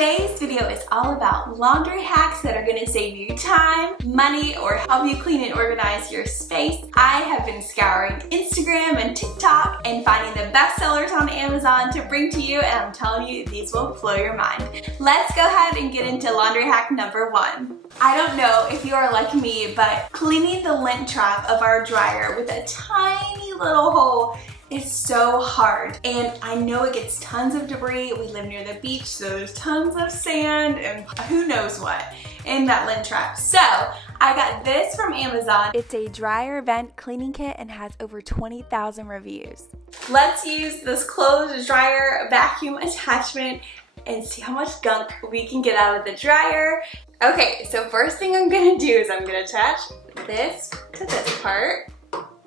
Today's video is all about laundry hacks that are going to save you time, money, or help you clean and organize your space. I have been scouring Instagram and TikTok and finding the best sellers on Amazon to bring to you, and I'm telling you, these will blow your mind. Let's go ahead and get into laundry hack number 1. I don't know if you are like me, but cleaning the lint trap of our dryer with a tiny little hole is so hard, and I know it gets tons of debris. We live near the beach, so there's tons of sand and who knows what in that lint trap. So I got this from Amazon. It's a dryer vent cleaning kit and has over 20,000 reviews. Let's use this clothes dryer vacuum attachment and see how much gunk we can get out of the dryer. Okay, so first thing I'm gonna do is I'm gonna attach this to this part.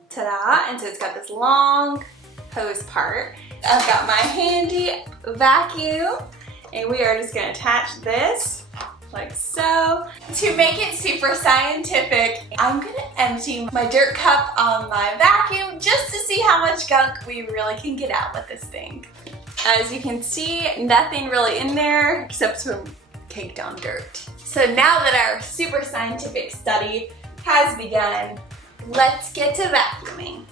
Ta-da! And so it's got this long hose part. I've got my handy vacuum, and we are just gonna attach this like so. To make it super scientific, I'm gonna empty my dirt cup on my vacuum just to see how much gunk we really can get out with this thing. As you can see, nothing really in there except some caked on dirt. So now that our super scientific study has begun, let's get to vacuuming.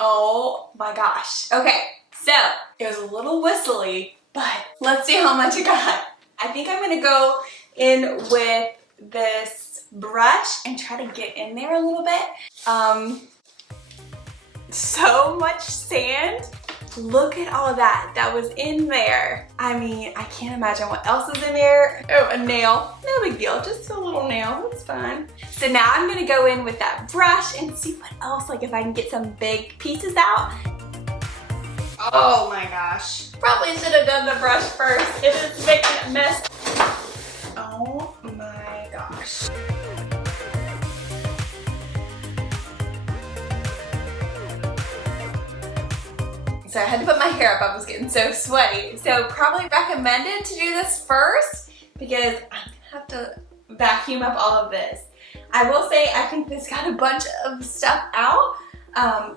Oh my gosh. Okay, so it was a little whistly, but let's see how much it got. I think I'm gonna go in with this brush and try to get in there a little bit. So much sand. Look at all of that was in there. I mean, I can't imagine what else is in there. Oh, a nail. No big deal, just a little nail, it's fine. So now I'm gonna go in with that brush and see what else, like if I can get some big pieces out. Oh my gosh. Probably should have done the brush first. It is making a mess. Oh my gosh. So I had to put my hair up, I was getting so sweaty. So probably recommended to do this first because I'm gonna have to vacuum up all of this. I will say I think this got a bunch of stuff out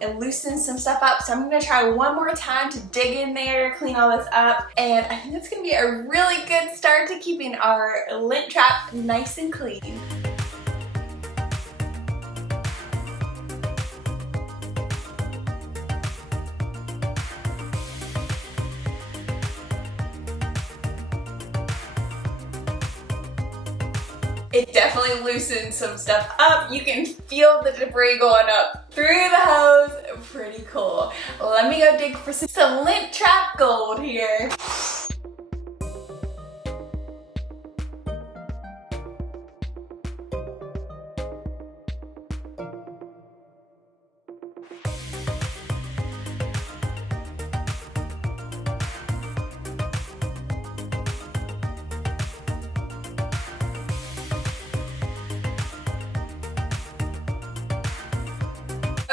and loosened some stuff up. So I'm gonna try one more time to dig in there, clean all this up. And I think that's gonna be a really good start to keeping our lint trap nice and clean. It definitely loosened some stuff up. You can feel the debris going up through the hose. Pretty cool. Let me go dig for some lint trap gold here.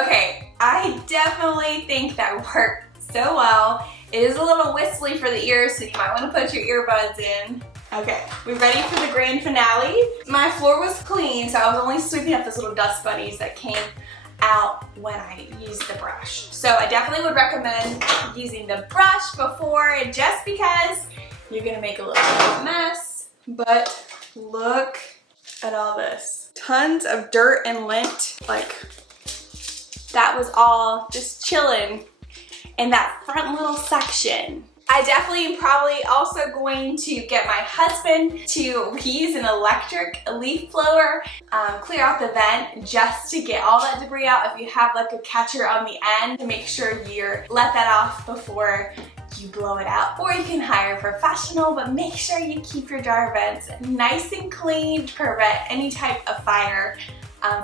Okay, I definitely think that worked so well. It is a little whistly for the ears, so you might want to put your earbuds in. Okay, we ready for the grand finale? My floor was clean, so I was only sweeping up those little dust bunnies that came out when I used the brush. So I definitely would recommend using the brush before, just because you're gonna make a little bit of a mess. But look at all this. Tons of dirt and lint, like that was all just chilling in that front little section. I definitely am probably also going to get my husband to use an electric leaf blower, clear out the vent just to get all that debris out. If you have like a catcher on the end, to make sure you let that off before you blow it out. Or you can hire a professional, but make sure you keep your dryer vents nice and clean to prevent any type of fire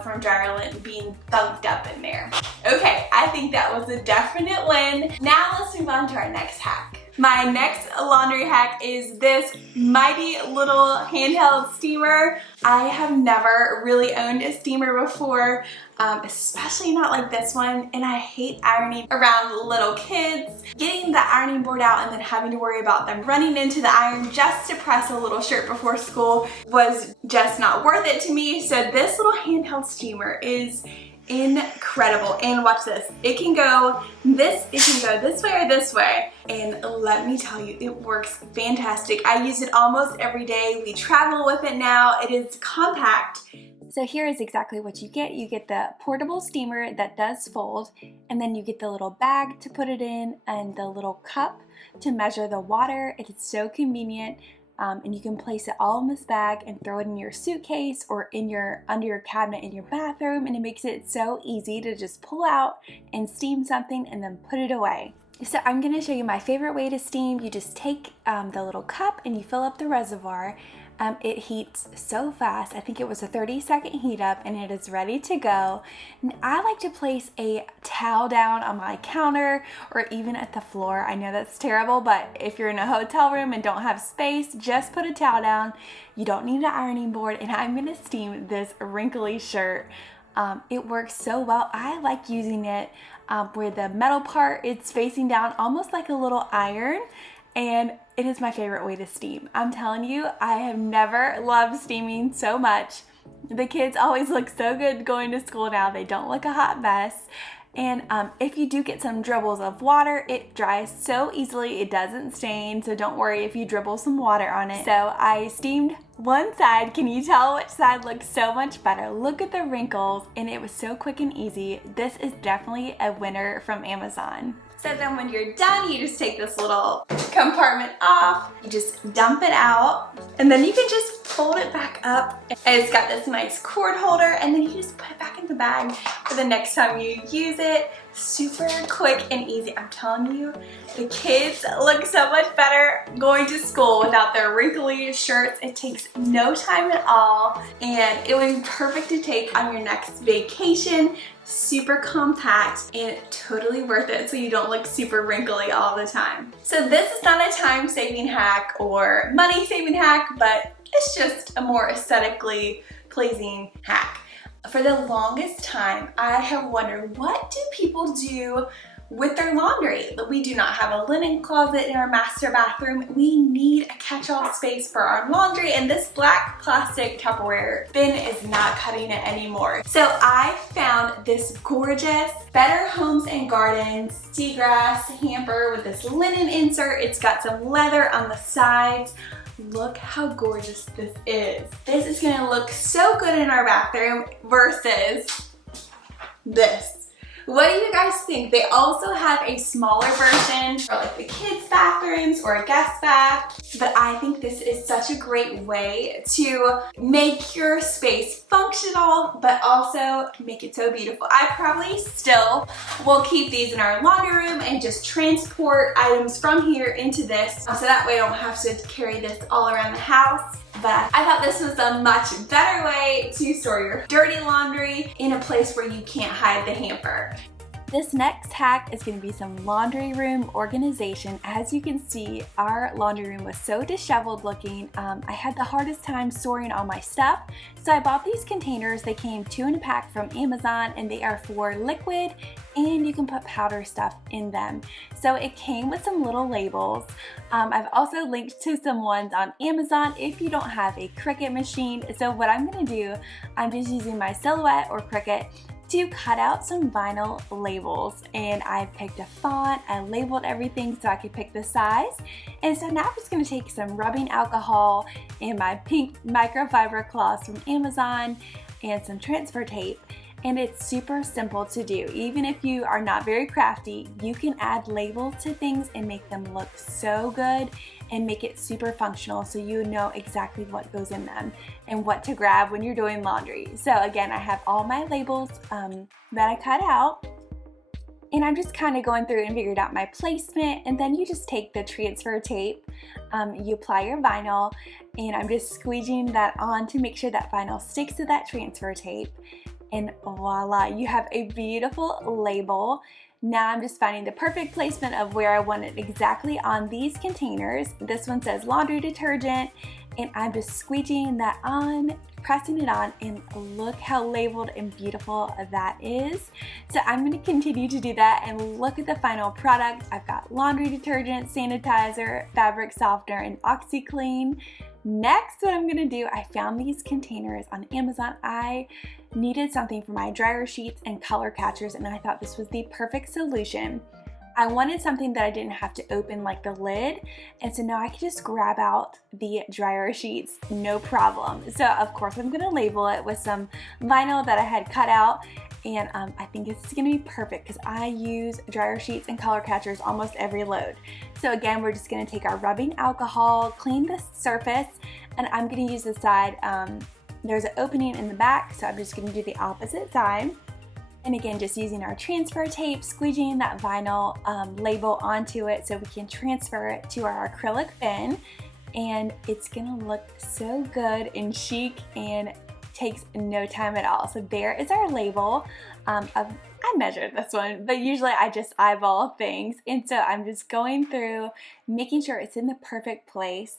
from dryer lint being thunked up in there. Okay, I think that was a definite win. Now let's move on to our next hack. My next laundry hack is this mighty little handheld steamer. I have never really owned a steamer before, especially not like this one, and I hate ironing around little kids. Getting the ironing board out and then having to worry about them running into the iron just to press a little shirt before school was just not worth it to me. So this little handheld steamer is incredible. And watch this, it can go this way or this way, and let me tell you, it works fantastic. I use it almost every day. We travel with it now. It is compact. So here is exactly what you get. You get the portable steamer that does fold, and then you get the little bag to put it in and the little cup to measure the water. It is so convenient. And you can place it all in this bag and throw it in your suitcase or in under your cabinet in your bathroom, and it makes it so easy to just pull out and steam something and then put it away. So I'm going to show you my favorite way to steam. You just take the little cup and you fill up the reservoir. It heats so fast. I think it was a 30-second heat up, and it is ready to go. And I like to place a towel down on my counter or even at the floor. I know that's terrible, but if you're in a hotel room and don't have space, just put a towel down. You don't need an ironing board, and I'm gonna steam this wrinkly shirt. It works so well. I like using it where the metal part is facing down, almost like a little iron. And it is my favorite way to steam. I'm telling you, I have never loved steaming so much. The kids always look so good going to school now. They don't look a hot mess. And if you do get some dribbles of water, it dries so easily, it doesn't stain, so don't worry if you dribble some water on it. So I steamed one side. Can you tell which side looks so much better? Look at the wrinkles, and it was so quick and easy. This is definitely a winner from Amazon. So then when you're done, you just take this little compartment off, you just dump it out, and then you can just fold it back up. And it's got this nice cord holder, and then you just put it back in the bag for the next time you use it. Super quick and easy. I'm telling you, the kids look so much better going to school without their wrinkly shirts. It takes no time at all, and it would be perfect to take on your next vacation. Super compact and totally worth it, so you don't look super wrinkly all the time. So this is not a time-saving hack or money-saving hack, but it's just a more aesthetically pleasing hack. For the longest time, I have wondered, what do people do with their laundry? We do not have a linen closet in our master bathroom. We need a catch-all space for our laundry, and this black plastic Tupperware bin is not cutting it anymore. So I found this gorgeous Better Homes and Gardens seagrass hamper with this linen insert. It's got some leather on the sides. Look how gorgeous this is. This is gonna look so good in our bathroom versus this. What do you guys think? They also have a smaller version for like the kids' bathrooms or a guest bath, but I think this is such a great way to make your space functional, but also make it so beautiful. I probably still will keep these in our laundry room and just transport items from here into this, so that way I don't have to carry this all around the house. But I thought this was a much better way to store your dirty laundry in a place where you can't hide the hamper. This next hack is going to be some laundry room organization. As you can see, our laundry room was so disheveled looking. I had the hardest time storing all my stuff, so I bought these containers. They came 2 in a pack from Amazon, and they are for liquid, and you can put powder stuff in them. So it came with some little labels. I've also linked to some ones on Amazon if you don't have a Cricut machine. So what I'm going to do, I'm just using my Silhouette or Cricut to cut out some vinyl labels, and I picked a font, I labeled everything so I could pick the size. And so now I'm just going to take some rubbing alcohol and my pink microfiber cloths from Amazon and some transfer tape. And it's super simple to do. Even if you are not very crafty, you can add labels to things and make them look so good and make it super functional, so you know exactly what goes in them and what to grab when you're doing laundry. So again, I have all my labels that I cut out, and I'm just kind of going through and figured out my placement. And then you just take the transfer tape, you apply your vinyl, and I'm just squeegeeing that on to make sure that vinyl sticks to that transfer tape. And voila, you have a beautiful label. Now I'm just finding the perfect placement of where I want it exactly on these containers. This one says laundry detergent, and I'm just squeegeeing that on, pressing it on, and look how labeled and beautiful that is. So I'm going to continue to do that and look at the final product. I've got laundry detergent, sanitizer, fabric softener, and OxiClean. Next, what I'm gonna do, I found these containers on Amazon. I needed something for my dryer sheets and color catchers, and I thought this was the perfect solution. I wanted something that I didn't have to open like the lid, and so now I can just grab out the dryer sheets, no problem. So of course I'm gonna label it with some vinyl that I had cut out, and I think it's gonna be perfect because I use dryer sheets and color catchers almost every load. So again, we're just gonna take our rubbing alcohol, clean the surface, and I'm gonna use the side, there's an opening in the back, so I'm just gonna do the opposite side. And again, just using our transfer tape, squeegeeing that vinyl label onto it so we can transfer it to our acrylic bin. And it's gonna look so good and chic and takes no time at all. So there is our label. I measured this one, but usually I just eyeball things. And so I'm just going through, making sure it's in the perfect place.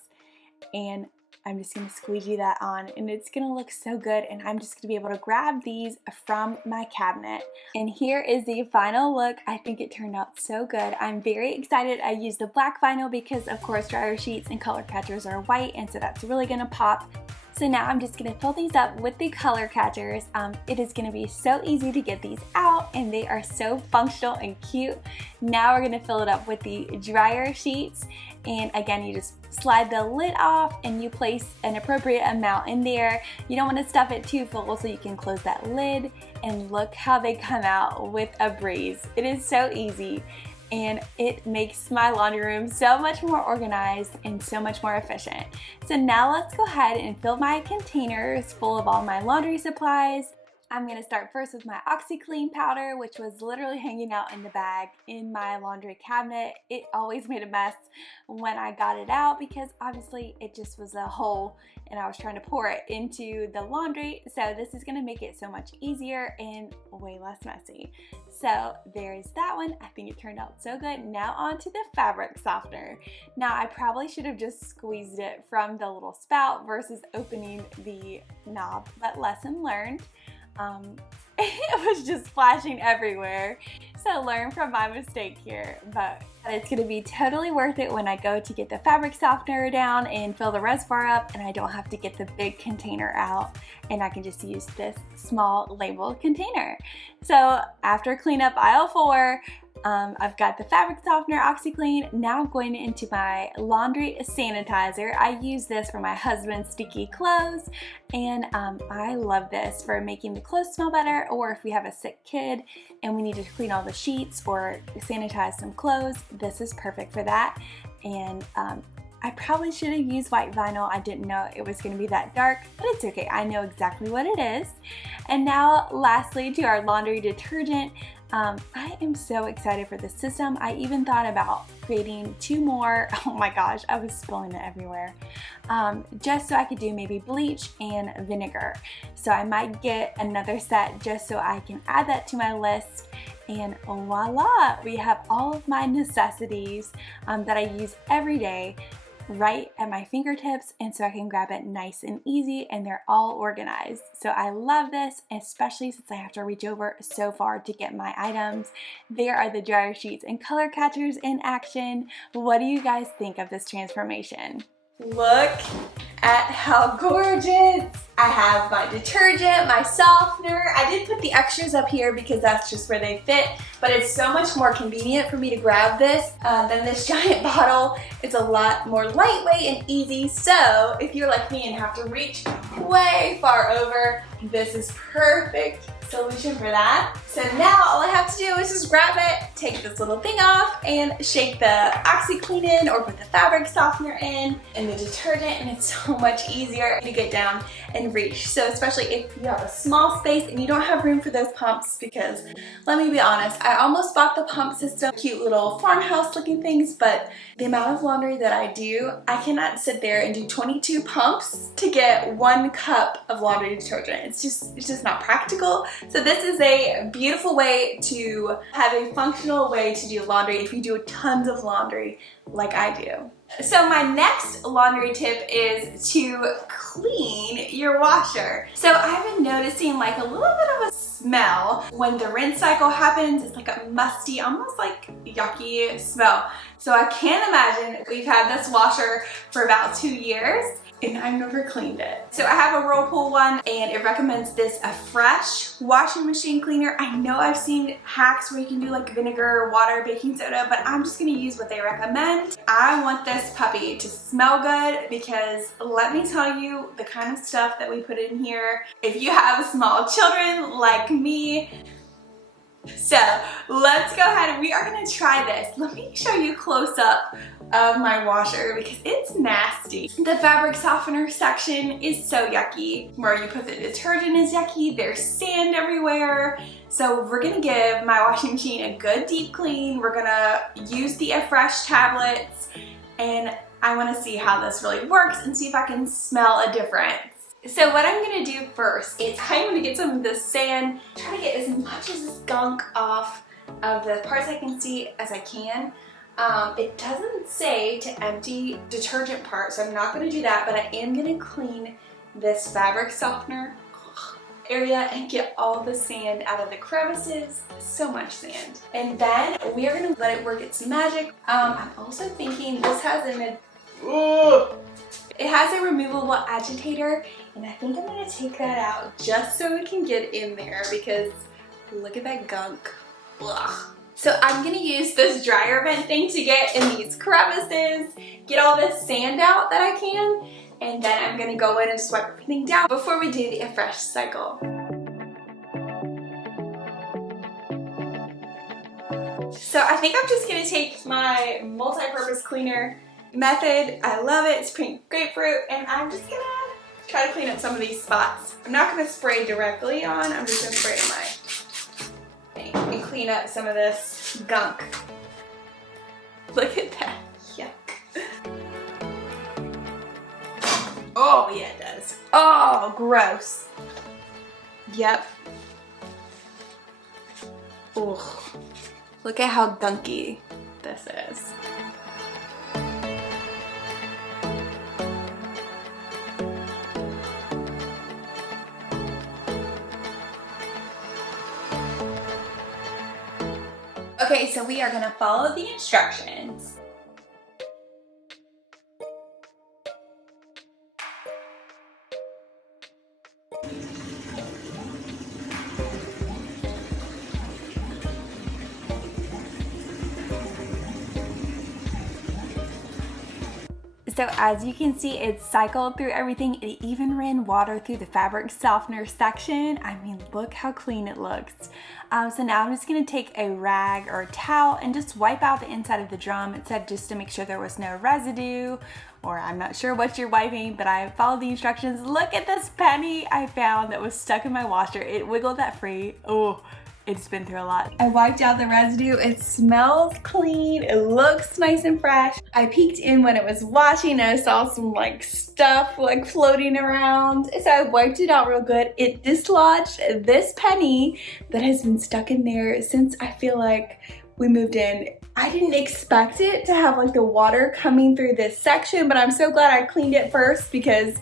And I'm just gonna squeegee that on, and it's gonna look so good, and I'm just gonna be able to grab these from my cabinet. And here is the final look. I think it turned out so good. I'm very excited. I used the black vinyl because of course dryer sheets and color catchers are white, and so that's really gonna pop. So now I'm just gonna fill these up with the color catchers. It is gonna be so easy to get these out, and they are so functional and cute. Now we're gonna fill it up with the dryer sheets. And again, you just slide the lid off and you place an appropriate amount in there. You don't want to stuff it too full, so you can close that lid, and look how they come out with a breeze. It is so easy, and it makes my laundry room so much more organized and so much more efficient. So now let's go ahead and fill my containers full of all my laundry supplies. I'm going to start first with my OxiClean powder, which was literally hanging out in the bag in my laundry cabinet. It always made a mess when I got it out because obviously it just was a hole and I was trying to pour it into the laundry. So this is going to make it so much easier and way less messy. So there's that one. I think it turned out so good. Now on to the fabric softener. Now I probably should have just squeezed it from the little spout versus opening the knob, but lesson learned. It was just splashing everywhere. So learn from my mistake here, but it's gonna be totally worth it when I go to get the fabric softener down and fill the reservoir up, and I don't have to get the big container out, and I can just use this small labeled container. So after cleanup aisle 4, I've got the fabric softener, OxiClean. Now I'm going into my laundry sanitizer. I use this for my husband's sticky clothes, and I love this for making the clothes smell better, or if we have a sick kid and we need to clean all the sheets or sanitize some clothes, this is perfect for that. And I probably should have used white vinyl. I didn't know it was going to be that dark, but it's okay. I know exactly what it is. And now lastly, to our laundry detergent. I am so excited for this system. I even thought about creating 2 more. Oh my gosh, I was spilling it everywhere. Just so I could do maybe bleach and vinegar. So I might get another set just so I can add that to my list. And voila, we have all of my necessities that I use every day right at my fingertips, and so I can grab it nice and easy, and they're all organized. So I love this, especially since I have to reach over so far to get my items. There are the dryer sheets and color catchers in action. What do you guys think of this transformation? Look at how gorgeous! I have my detergent, my softener. I did put the extras up here because that's just where they fit, but it's so much more convenient for me to grab this than this giant bottle. It's a lot more lightweight and easy, so if you're like me and have to reach way far over, this is perfect solution for that. So now all I have to do is just grab it, take this little thing off, and shake the OxiClean in, or put the fabric softener in, and the detergent, and it's so much easier to get down and reach. So especially if you have a small space and you don't have room for those pumps, because let me be honest, I almost bought the pump system, cute little farmhouse looking things, but the amount of laundry that I do, I cannot sit there and do 22 pumps to get 1 cup of laundry detergent. It's just not practical. So this is a beautiful way to have a functional way to do laundry if you do tons of laundry like I do. So my next laundry tip is to clean your washer. So I've been noticing like a little bit of a smell when the rinse cycle happens. It's like a musty, almost like yucky smell. So I can't imagine we've had this washer for about 2 years and I've never cleaned it. So I have a Whirlpool one and it recommends this AFFRESH washing machine cleaner. I know I've seen hacks where you can do like vinegar, water, baking soda, but I'm just gonna use what they recommend. I want this puppy to smell good because let me tell you the kind of stuff that we put in here. If you have small children like me, so let's go ahead and we are gonna try this. Let me show you close up of my washer because it's nasty. The fabric softener section is so yucky. Where you put the detergent is yucky. There's sand everywhere. So we're gonna give my washing machine a good deep clean. We're gonna use the AFFRESH tablets and I wanna see how this really works and see if I can smell a difference. So what I'm gonna do first is I'm gonna get some of this sand, try to get as much of this gunk off of the parts I can see as I can. It doesn't say to empty detergent part, so I'm not gonna do that, but I am gonna clean this fabric softener area and get all the sand out of the crevices. So much sand. And then we are gonna let it work its magic. I'm also thinking this has it has a removable agitator, and I think I'm gonna take that out just so it can get in there because look at that gunk. Ugh. So I'm gonna use this dryer vent thing to get in these crevices, get all this sand out that I can, and then I'm gonna go in and swipe everything down before we do the AFFRESH cycle. So I think I'm just gonna take my multi-purpose cleaner method. I love it. It's pink grapefruit, and I'm just gonna try to clean up some of these spots. I'm not gonna spray directly on. I'm just gonna spray in my thing and clean up some of this gunk. Look at that. Yuck. Oh yeah, it does. Oh, gross. Yep. Ugh. Look at how gunky this is. Okay, so we are gonna follow the instructions. So as you can see, it cycled through everything. It even ran water through the fabric softener section. I mean, look how clean it looks. So now I'm just gonna take a rag or a towel and just wipe out the inside of the drum. It said just to make sure there was no residue, or I'm not sure what you're wiping, but I followed the instructions. Look at this penny I found that was stuck in my washer. It wiggled that free. Oh, it's been through a lot. I wiped out the residue. It smells clean. It looks nice and fresh. I peeked in when it was washing and I saw some like stuff like floating around. So I wiped it out real good. It dislodged this penny that has been stuck in there since I feel like we moved in. I didn't expect it to have like the water coming through this section, but I'm so glad I cleaned it first because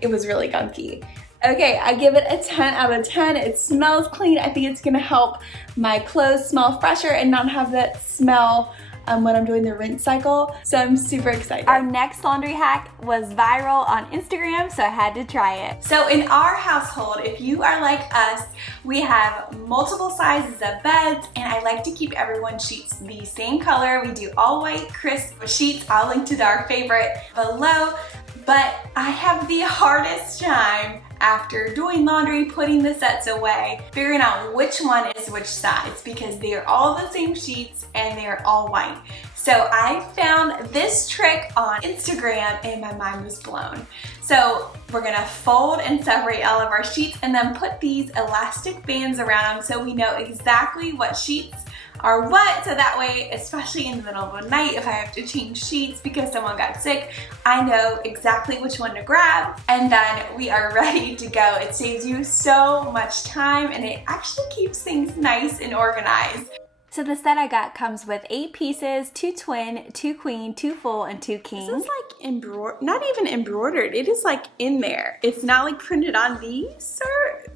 it was really gunky. Okay, I give it a 10 out of 10. It smells clean. I think it's gonna help my clothes smell fresher and not have that smell when I'm doing the rinse cycle. So I'm super excited. Our next laundry hack was viral on Instagram, so I had to try it. So in our household, if you are like us, we have multiple sizes of beds, and I like to keep everyone's sheets the same color. We do all white crisp sheets. I'll link to our favorite below. But I have the hardest time after doing laundry, putting the sets away, figuring out which one is which size because they are all the same sheets and they are all white. So I found this trick on Instagram and my mind was blown. So we're gonna fold and separate all of our sheets and then put these elastic bands around them so we know exactly what sheets are wet, so that way, especially in the middle of the night, if I have to change sheets because someone got sick, I know exactly which one to grab, and then we are ready to go. It saves you so much time, and it actually keeps things nice and organized. So the set I got comes with 8 pieces, 2 twin, 2 queen, 2 full, and 2 king. This is like not even embroidered. It is like in there. It's not like printed on these.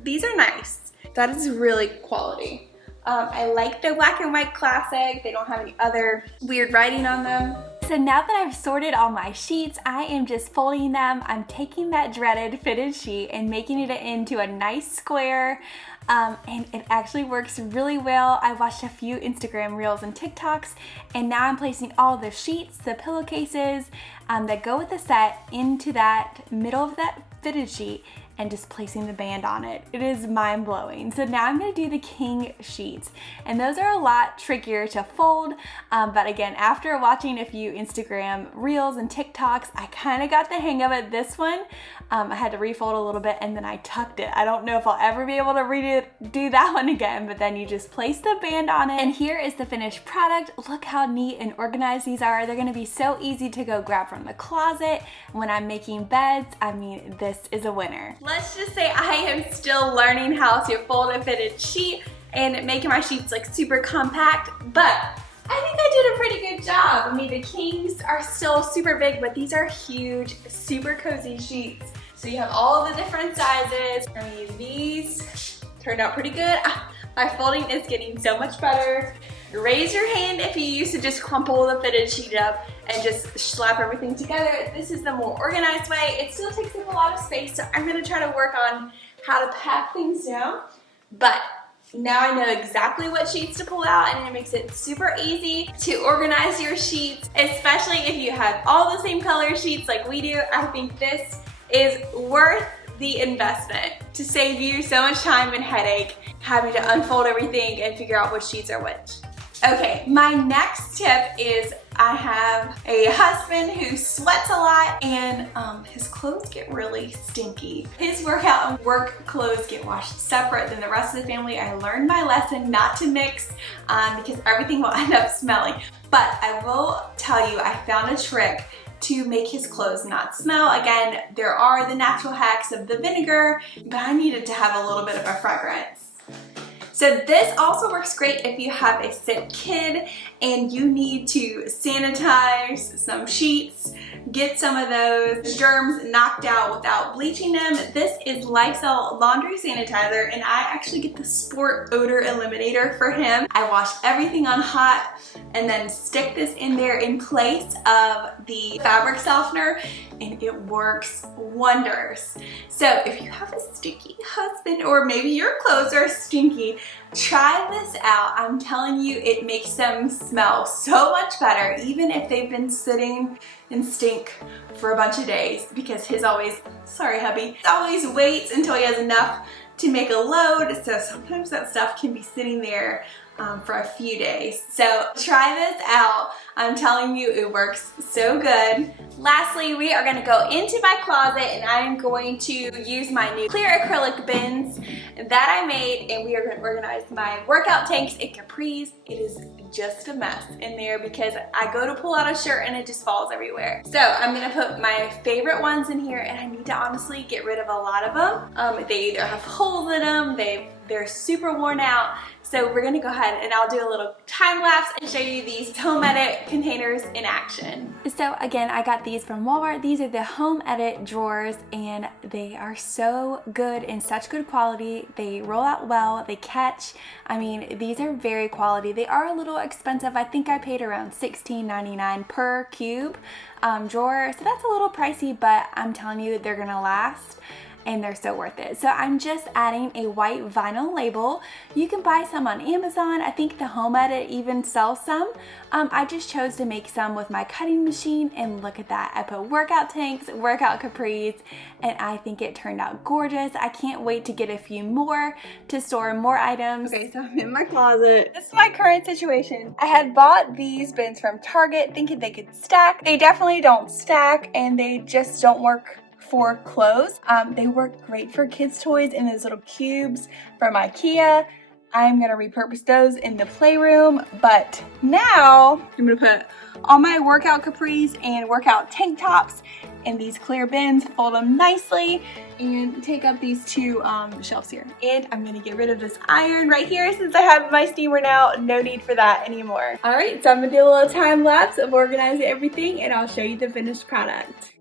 These are nice. That is really quality. I like the black and white classic. They don't have any other weird writing on them. So now that I've sorted all my sheets, I am just folding them. I'm taking that dreaded fitted sheet and making it into a nice square. And it actually works really well. I watched a few Instagram reels and TikToks, and now I'm placing all the sheets, the pillowcases that go with the set into that middle of that fitted sheet and just placing the band on it. It is mind-blowing. So now I'm gonna do the king sheets, and those are a lot trickier to fold, but again, after watching a few Instagram reels and TikToks, I kind of got the hang of it. This one, I had to refold a little bit and then I tucked it. I don't know if I'll ever be able to do that one again, but then you just place the band on it. And here is the finished product. Look how neat and organized these are. They're gonna be so easy to go grab from the closet. When I'm making beds, I mean, this is a winner. Let's just say I am still learning how to fold a fitted sheet and making my sheets like super compact, but I think I did a pretty good job. I mean, the kings are still super big, but these are huge, super cozy sheets. So you have all the different sizes. I mean, these turned out pretty good. My folding is getting so much better. Raise your hand if you used to just crumple the fitted sheet up and just slap everything together. This is the more organized way. It still takes up a lot of space, so I'm gonna try to work on how to pack things down. But now I know exactly what sheets to pull out, and it makes it super easy to organize your sheets, especially if you have all the same color sheets like we do. I think this is worth the investment to save you so much time and headache having to unfold everything and figure out which sheets are which. Okay, my next tip is I have a husband who sweats a lot, and his clothes get really stinky. His workout and work clothes get washed separate than the rest of the family. I learned my lesson not to mix because everything will end up smelling. But I will tell you, I found a trick to make his clothes not smell. Again, there are the natural hacks of the vinegar, but I needed to have a little bit of a fragrance. So this also works great if you have a sick kid and you need to sanitize some sheets, get some of those germs knocked out without bleaching them. This is LYSOL laundry sanitizer, and I actually get the sport odor eliminator for him. I wash everything on hot and then stick this in there in place of the fabric softener, and it works wonders. So if you have a stinky husband, or maybe your clothes are stinky, try this out. I'm telling you, it makes them smell so much better, even if they've been sitting and stink for a bunch of days, because his always, sorry hubby, always waits until he has enough to make a load. So sometimes that stuff can be sitting there for a few days. So try this out. I'm telling you, it works so good. Lastly, we are gonna go into my closet, and I am going to use my new clear acrylic bins that I made, and we are gonna organize my workout tanks and capris. It is just a mess in there because I go to pull out a shirt and it just falls everywhere. So I'm gonna put my favorite ones in here, and I need to honestly get rid of a lot of them. They either have holes in them, they're super worn out. So we're gonna go ahead and I'll do a little time lapse and show you these Home Edit containers in action. So again, I got these from Walmart. These are the Home Edit drawers, and they are so good and such good quality. They roll out well, they catch. I mean, these are very quality. They are a little expensive. I think I paid around $16.99 per cube drawer. So that's a little pricey, but I'm telling you, they're gonna last, and they're so worth it. So I'm just adding a white vinyl label. You can buy some on Amazon. I think the Home Edit even sells some. I just chose to make some with my cutting machine, and look at that. I put workout tanks, workout capris, and I think it turned out gorgeous. I can't wait to get a few more to store more items. Okay, so I'm in my closet. This is my current situation. I had bought these bins from Target thinking they could stack. They definitely don't stack, and they just don't work for clothes. They work great for kids' toys in those little cubes from IKEA. I'm gonna repurpose those in the playroom, but now I'm gonna put all my workout capris and workout tank tops in these clear bins, fold them nicely, and take up these two shelves here. And I'm gonna get rid of this iron right here since I have my steamer now. No need for that anymore. All right, so I'm gonna do a little time lapse of organizing everything, and I'll show you the finished product.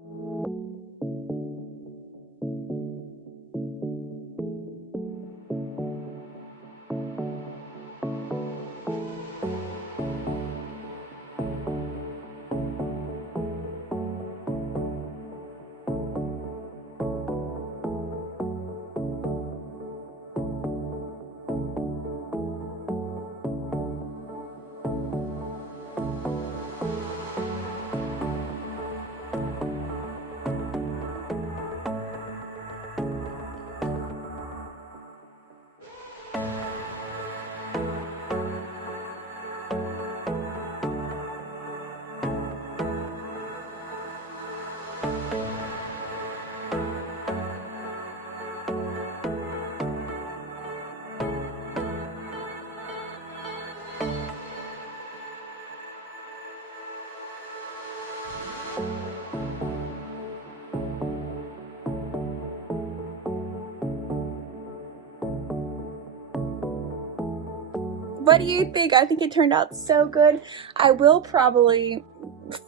What do you think? I think it turned out so good. I will probably,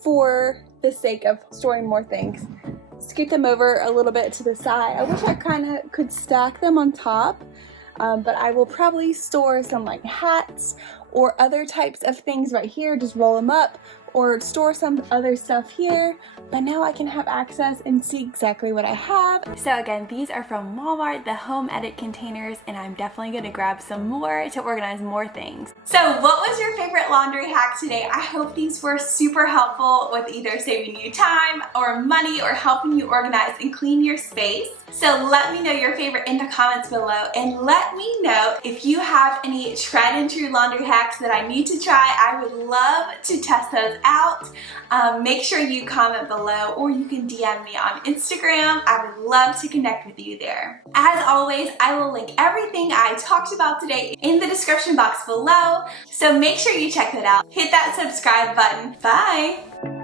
for the sake of storing more things, scoot them over a little bit to the side. I wish I kind of could stack them on top, but I will probably store some like hats or other types of things right here, just roll them up, or store some other stuff here. But now I can have access and see exactly what I have. So again, these are from Walmart, the home edit containers, and I'm definitely gonna grab some more to organize more things. So what was your favorite laundry hack today? I hope these were super helpful with either saving you time or money or helping you organize and clean your space. So let me know your favorite in the comments below, and let me know if you have any tried and true laundry hacks that I need to try. I would love to test those out. Make sure you comment below, or you can DM me on Instagram. I would love to connect with you there. As always, I will link everything I talked about today in the description box below, so make sure you check that out. Hit that subscribe button. Bye!